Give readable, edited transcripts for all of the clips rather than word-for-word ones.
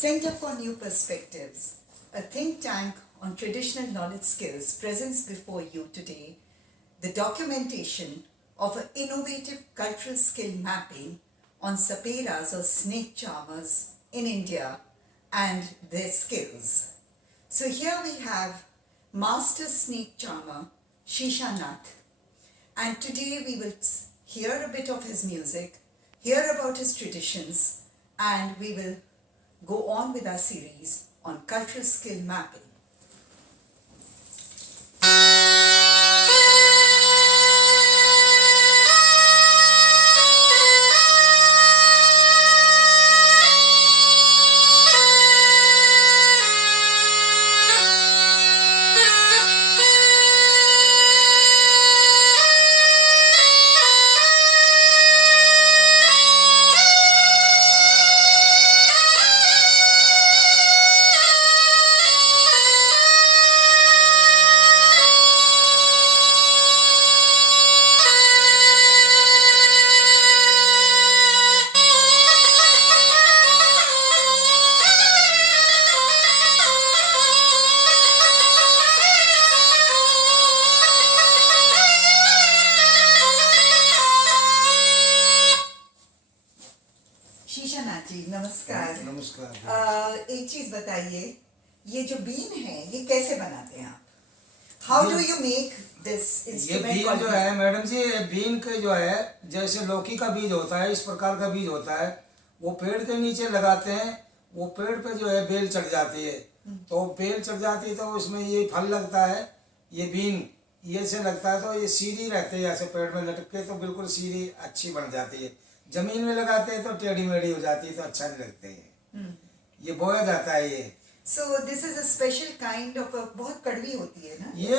Center for New Perspectives, a think tank on traditional knowledge skills, presents before you today the documentation of an innovative cultural skill mapping on saperas or snake charmers in India and their skills. So here we have Master Snake Charmer Shisha Nath, and today we will hear a bit of his music, hear about his traditions, and we will go on with our series on cultural skill mapping. शीशा नाथ जी नमस्कार। नमस्कार। एक चीज बताइए, ये जो बीन है ये कैसे बनाते हैं आप? How do you make this ये इंस्ट्रूमेंट? बीन जो है मैडम जी, बीन के जो है जैसे लौकी का बीज होता है, इस प्रकार का बीज होता है। वो पेड़ के नीचे लगाते हैं, वो पेड़ पे जो है बेल चढ़ जाती है, तो बेल चढ़ जाती है तो उसमें ये फल लगता है। ये बीन ये से लगता है तो ये सीधी रहती है, ऐसे पेड़ में लटक के तो बिल्कुल सीधी अच्छी बन जाती है। जमीन में लगाते हैं तो टेढ़ी मेढ़ी हो जाती है, तो अच्छा नहीं लगते है। ये बोया जाता है ये। So this is a special kind of a, बहुत कड़वी होती है ना ये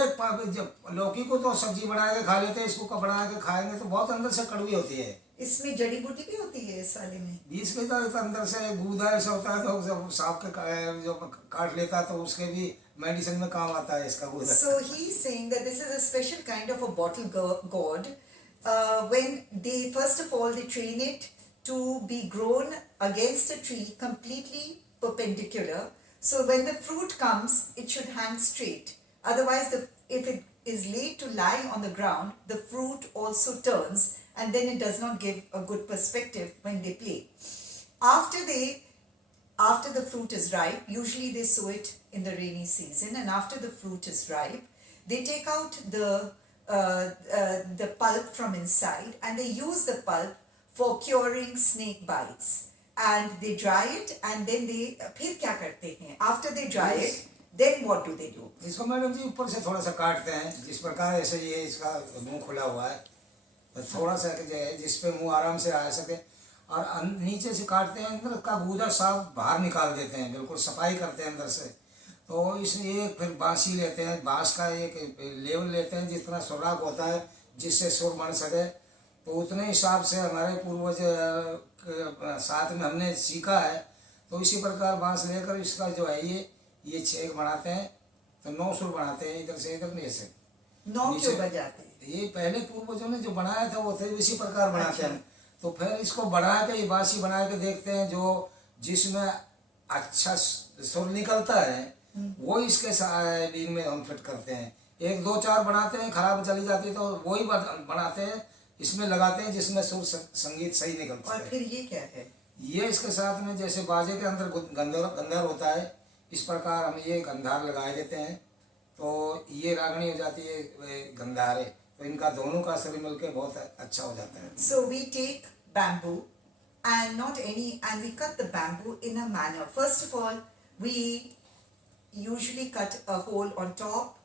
जब लौकी को तो सब्जी बना के खा लेते हैं, इसको बना के खाएंगे तो बहुत अंदर से कड़वी होती है। इसमें जड़ी बूटी भी होती है इस वाले में? बीज के तो अंदर से गूदा ऐसा होता है, तो जब सांप के जो काट लेता है तो उसके भी मेडिसिन में काम आता है इसका गूदा। So he is saying that this is a special kind of a bottle gourd. When they first of all they train it to be grown against a tree completely perpendicular. So when the fruit comes, it should hang straight. Otherwise, if it is laid to lie on the ground, the fruit also turns, and then it does not give a good perspective when they play. After the fruit is ripe, usually they sow it in the rainy season, and after the fruit is ripe, they take out the pulp from inside, and they use the pulp for curing snake bites. And they dry it, and then they फिर क्या करते हैं? After they dry it, then what do they do? इसको मैडम जी ऊपर से थोड़ा सा काटते हैं, जिस प्रकार ऐसे ये इसका मुंह खुला हुआ है, तो थोड़ा सा जिसपे मुंह आराम से आ सके, और नीचे से काटते हैं, अंदर का गूदा साफ बाहर निकाल देते हैं, बिल्कुल सफाई करते हैं अंदर से। तो इसलिए फिर बांसी लेते हैं, बांस का एक लेवल लेते हैं, जितना सुराख होता है जिससे सुर बन सके, तो उतने हिसाब से हमारे पूर्वज साथ में हमने सीखा है। तो इसी प्रकार बांस लेकर इसका जो है ये छेद बनाते हैं, तो 9 सुर बनाते हैं, इधर से इधर से 9 क्यों बजाते हैं? ये पहले पूर्वजों ने जो बनाया था वो थे इसी प्रकार बनाते हैं। तो फिर इसको बढ़ा के ये बांसी बना के देखते हैं, जो जिसमें अच्छा सुर निकलता है वो इसके बीन में हम फिट करते हैं। 1 2 4 बनाते हैं, खराब चली जाती है तो वही बनाते हैं, इसमें लगाते हैं जिसमें सुर संगीत सही निकलता है। और फिर ये क्या है? ये इसके साथ में जैसे बाजे के अंदर गंधार होता है, इस प्रकार हम ये गंधार लगा देते हैं, तो ये रागनी हो जाती है गंधार है, तो इनका दोनों का शरीर मिलकर बहुत अच्छा हो जाता है। So we take bamboo and not any, and we cut the bamboo in a manner. First of all, we usually cut a hole on top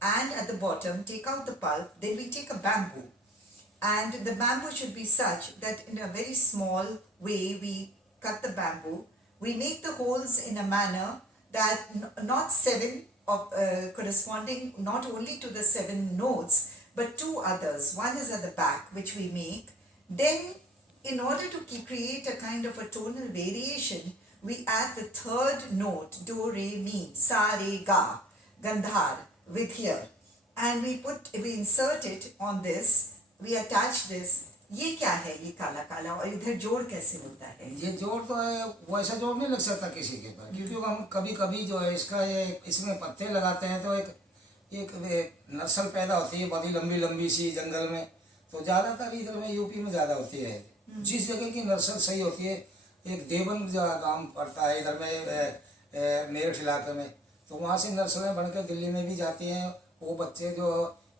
and at the bottom, take out the pulp, then we take a bamboo. And the bamboo should be such that in a very small way we cut the bamboo. We make the holes in a manner that not 7 of corresponding not only to the 7 notes but 2 others. One is at the back which we make. Then in order to create a kind of a tonal variation, we add the 3rd note, do, re, mi, sa, re, ga, gandhar with here, and we insert it on this. We attach this ये क्या है, ये काला काला, और इधर जोड़ कैसे होता है? ये जोड़ तो है, वैसा जोड़ नहीं लग सकता किसी के पास, क्योंकि हम कभी कभी जो है इसका ये इसमें पत्ते लगाते हैं तो एक नस्ल पैदा होती है बड़ी लंबी लंबी सी जंगल में। तो ज़्यादातर इधर में यूपी में ज़्यादा होती है। जिस जगह की नस्ल सही होती है, एक देवन जो गांव पड़ता है इधर में मेरठ इलाके में, तो वहाँ से नस्लें बनकर दिल्ली में भी जाती हैं। वो बच्चे जो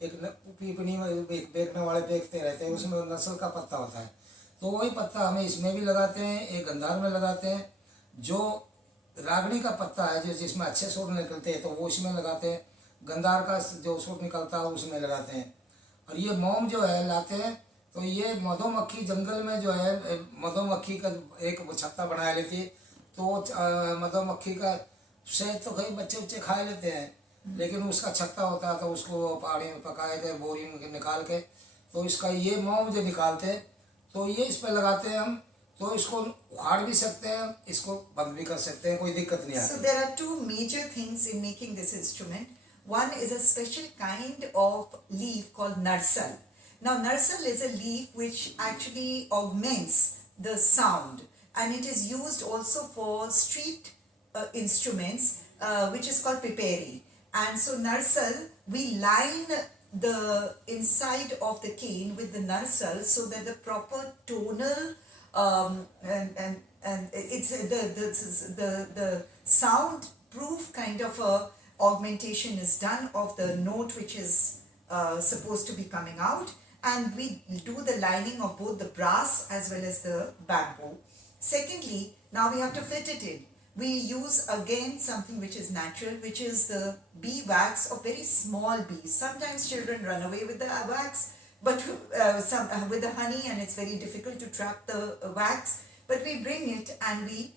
एक पीपनी में बेचने वाले बेचते रहते हैं, उसमें नस्ल का पत्ता होता है। तो वही पत्ता हम इसमें भी लगाते हैं, एक गंधार में लगाते हैं। जो रागनी का पत्ता है जो जिसमें अच्छे सुर निकलते हैं तो वो इसमें लगाते हैं। गंधार का जो सुर निकलता है उसमें लगाते हैं। और ये मोम जो है लाते हैं, तो ये मधुमक्खी जंगल में जो है मधुमक्खी का एक छत्ता बना लेती है। तो मधुमक्खी का शहद तो कई बच्चे बच्चे खा लेते हैं, लेकिन उसका छत्ता होता है तो उसको पानी में पकाए के बोरी में निकाल के, तो इसका ये मोम जो निकालते हैं तो ये इस पर लगाते हैं हम। तो इसको उखाड़ भी सकते हैं, इसको बंद भी कर सकते हैं, कोई दिक्कत नहीं So आती। there are two major things in making this instrument. One is a special kind of leaf called narsal. Now narsal is a leaf which actually augments the sound, and it is used also for street instruments, which is called piperi. And so narsal, we line the inside of the cane with the narsal so that the proper tonal and it's the sound proof kind of a augmentation is done of the note which is supposed to be coming out, and we do the lining of both the brass as well as the bamboo. Secondly, now we have to fit it in. We use again something which is natural, which is the bee wax of very small bees. Sometimes children run away with the wax, but with the honey, and it's very difficult to trap the wax. But we bring it, and we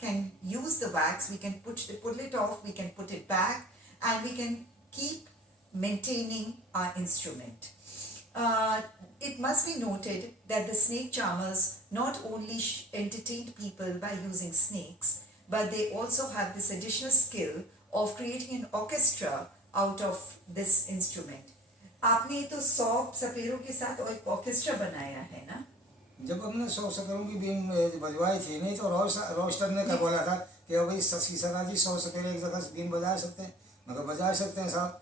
can use the wax. We can pull it off. We can put it back, and we can keep maintaining our instrument. It must be noted that the snake charmers not only entertained people by using snakes, but they also have this additional skill of creating an orchestra out of this instrument. आपने तो 100 सपेरों के साथ एक ऑर्केस्ट्रा बनाया है ना? जब हमने 100 सपेरों की बीन बजवाई थी, नहीं तो रोस्टर ने क्या बोला था कि भाई शशि सना जी 100 सपेरे एक जगह से बीन बजा सकते हैं, मगर बजा सकते हैं साहब,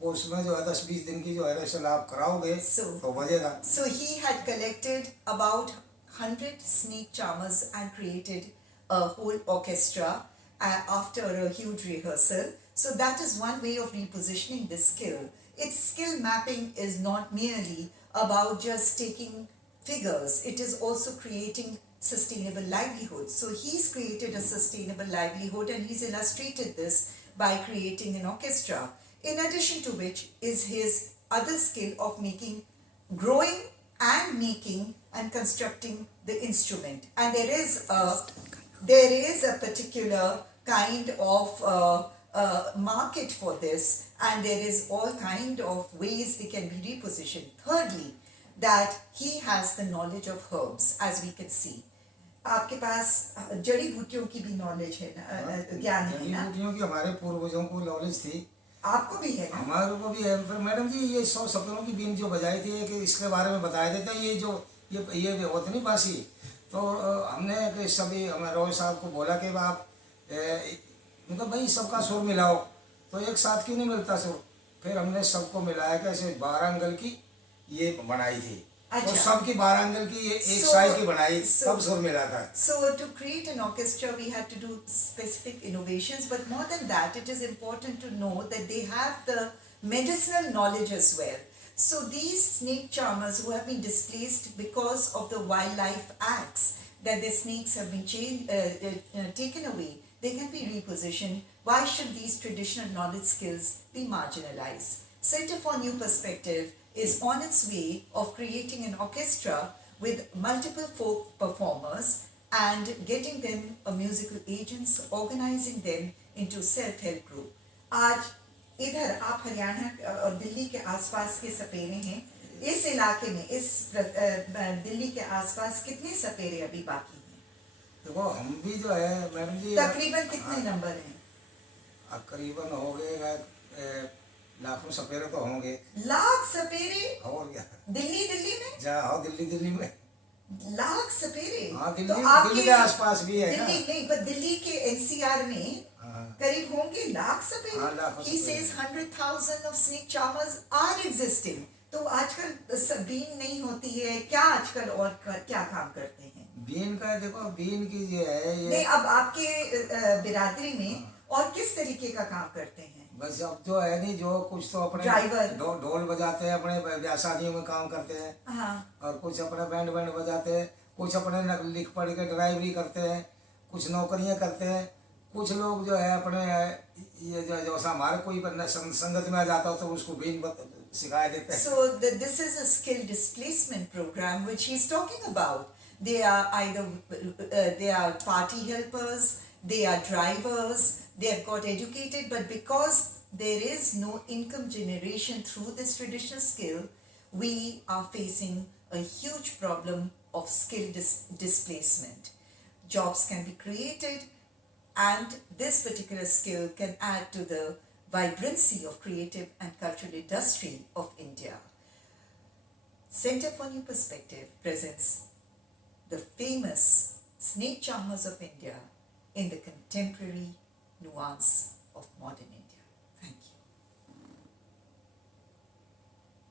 उसमें जो है 10-20 दिन की जो है रेसल आप कराओगे तो बजेगा। So he had collected about 100 snake charmers and created a whole orchestra after a huge rehearsal. So that is one way of repositioning this skill. Its skill mapping is not merely about just taking figures, it is also creating sustainable livelihood. So he's created a sustainable livelihood, and he's illustrated this by creating an orchestra. In addition to which is his other skill of growing and making and constructing the instrument. And there is a particular kind of market for this, and there is all kind of ways they can be repositioned. Thirdly, that he has the knowledge of herbs, as we can see. आपके पास जड़ी बूटियों की भी नॉलेज है ना, ज्ञान है ना? जड़ी बूटियों की हमारे पूर्वजों को नॉलेज थी, आपको भी है ना? हमारे को भी है। पर मैडम जी ये 100 सपेरों की बीन जो बजाई थी कि इसके बारे में बताया देते हैं, ये होती नहीं बासी। तो हमने सभी हमारे रोय साहब को बोला कि आप मतलब भाई सबका सुर मिलाओ, तो एक साथ क्यों नहीं मिलता सुर। फिर हमने सबको मिलाया कि ऐसे 12 अंगल की ये बनाई थी, तो सबकी 12 अंगल की ये एक साइज की बनाई, सब सुर मिला था। So to create an orchestra we had to do specific innovations, but more than that it is important to know that they have the medicinal knowledge as well. So these snake charmers who have been displaced because of the wildlife acts, that the snakes have been taken away, they can be repositioned. Why should these traditional knowledge skills be marginalized? Center for New Perspective is on its way of creating an orchestra with multiple folk performers and getting them a musical agents, organizing them into self-help group. आज इधर आप हरियाणा और दिल्ली के आसपास के सपेरे हैं, इस इलाके में इस दिल्ली के आसपास कितने सपेरे अभी बाकी हैं? देखो हम भी जो है मैडम जी तकरीबन कितने नंबर हैं? करीबन हो गए लाखों सपेरे तो होंगे। लाख सपेरे और क्या, दिल्ली में, जहाँ हो दिल्ली में। लाख सपेरे। हाँ, तो दिल्ली आपके दिल्ली के आसपास भी है ना। दिल्ली नहीं, पर दिल्ली के एनसीआर में हाँ करीब होंगे लाख सपेरे। हाँ, लाखों He सपेरे। says 100,000 of snake charmers are existing. तो आजकल बीन नहीं होती है क्या आजकल, और क्या काम करते हैं? बीन का देखो, बीन की जो है ये, नहीं, अब आपके बिरादरी में और किस तरीके का काम करते हैं? बस अब जो है नहीं, जो कुछ तो अपने ड्राइवर। ढोल बजाते हैं, अपने ब्याह शादियों में काम करते हैं, हाँ, और कुछ अपने बैंड बजाते हैं, कुछ अपने लिख पढ़ के ड्राइवरी करते हैं, कुछ नौकरियां करते हैं, कुछ लोग जो है अपने ये जो सा हमारे कोई संगत में आ जाता हो तो उसको बीन सिखाए देते हैं। so this is a skill displacement program which he's talking about. They are either they are party helpers, they are drivers, they have got educated, but because there is no income generation through this traditional skill, we are facing a huge problem of skill displacement. Jobs can be created, and this particular skill can add to the vibrancy of creative and cultural industry of India. Center for New Perspective presents the famous snake charmers of India in the contemporary nuance of modern India. Thank you.